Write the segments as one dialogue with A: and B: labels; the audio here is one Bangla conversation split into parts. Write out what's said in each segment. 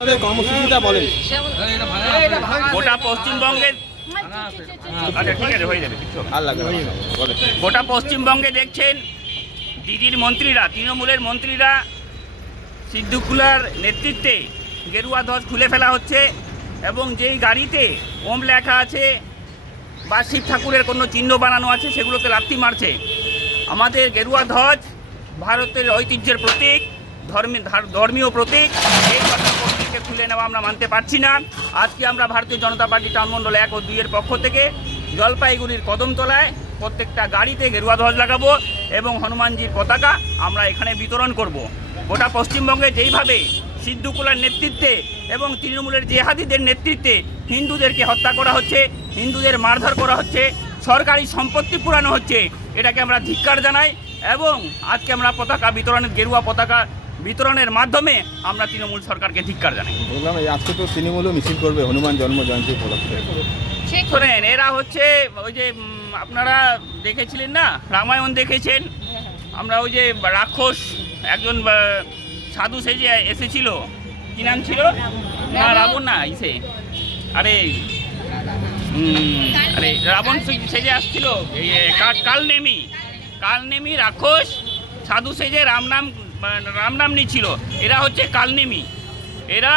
A: আপনাদের কর্মসূচিটা বলেন?
B: গোটা পশ্চিমবঙ্গে আচ্ছা ঠিক আছে হয়ে যাবে গোটা পশ্চিমবঙ্গে দেখছেন দিদির মন্ত্রীরা তৃণমূলের মন্ত্রীরা সিদ্ধুকুলার নেতৃত্বে গেরুয়া ধ্বজ খুলে ফেলা হচ্ছে এবং যেই গাড়িতে ওম লেখা আছে বা শিব ঠাকুরের কোনো চিহ্ন বানানো আছে সেগুলোতে লাথি মারছে। আমাদের গেরুয়া ধ্বজ ভারতের ঐতিহ্যের প্রতীক ধর্মী ধার- ধর্মীয় প্রতীক এই কথা খুলে নেওয়া আমরা মানতে পারছি না আজকে আমরা ভারতীয় জনতা পার্টি টাউনমন্ডল এক ও দুইয়ের পক্ষ থেকে জলপাইগুড়ির কদমতলায় প্রত্যেকটা গাড়িতে গেরুয়া ধ্বজ লাগাবো এবং হনুমানজির পতাকা আমরা এখানে বিতরণ করব। গোটা পশ্চিমবঙ্গে যেইভাবে সিদ্ধুকুলার নেতৃত্বে এবং তৃণমূলের জেহাদিদের নেতৃত্বে হিন্দুদেরকে হত্যা করা হচ্ছে, হিন্দুদের মারধর করা হচ্ছে, সরকারি সম্পত্তি পুরানো হচ্ছে, এটাকে আমরা ধিক্কার জানাই এবং আজকে আমরা পতাকা বিতরণের গেরুয়া পতাকা বিতরণের মাধ্যমে আমরা তৃণমূল সরকারকে ধিক্কার জানাই।
A: বললাম আজকে তো তৃণমূলও মিছিল করবে হনুমান জন্ম জয়ন্তী উপলক্ষে
B: শোনেন এরা হচ্ছে ওই যে আপনারা দেখেছিলেন না? রামায়ণ দেখেছেন? আমরা ওই যে রাক্ষস একজন সাধু সেজে এসেছিল কি নাম ছিল? না রাবণ। না ইসে। আরে আরে রাবণ সে- সেজে আসছিল কাল নেমি কাল কালনেমি। কালনেমি রাক্ষস সাধু সেজে রাম নাম রাম নাম নিচ্ছিল এরা হচ্ছে কালনেমি। এরা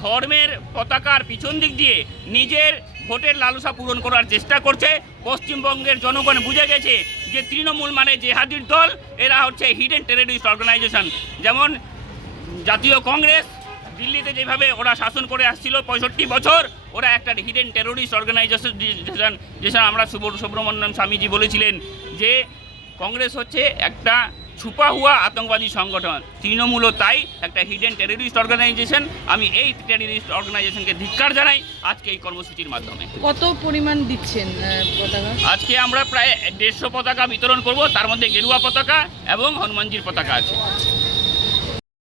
B: ধর্মের পতাকার পিছন দিক দিয়ে নিজের ভোটের লালসা পূরণ করার চেষ্টা করছে। পশ্চিমবঙ্গের জনগণ বুঝে গেছে যে তৃণমূল মানে জেহাদির দল, এরা হচ্ছে হিডেন টেররিস্ট অর্গানাইজেশন যেমন জাতীয় কংগ্রেস, দিল্লিতে যেভাবে ওরা শাসন করে আসছিল পঁয়ষট্টি বছর, ওরা একটা হিডেন টেরোরিস্ট অর্গানাইজেশন যেসব আমরা সুবর সুব্রমণ্যম স্বামীজি বলেছিলেন যে কংগ্রেস হচ্ছে একটা ছুপা হুয়া আতঙ্কবাদী সংগঠন। তৃণমূলও তাই একটা হিডেন টেররিস্ট অর্গানাইজেশন আমি এই টেররিস্ট অর্গানাইজেশনকে ধিক্কার জানাই আজকে এই কর্মসূচির মাধ্যমে।
C: কত পরিমাণ দিচ্ছেন পতাকা?
B: আজকে আমরা প্রায় দেড়শো পতাকা বিতরণ করব। তার মধ্যে গেরুয়া পতাকা এবং হনুমানজির পতাকা আছে।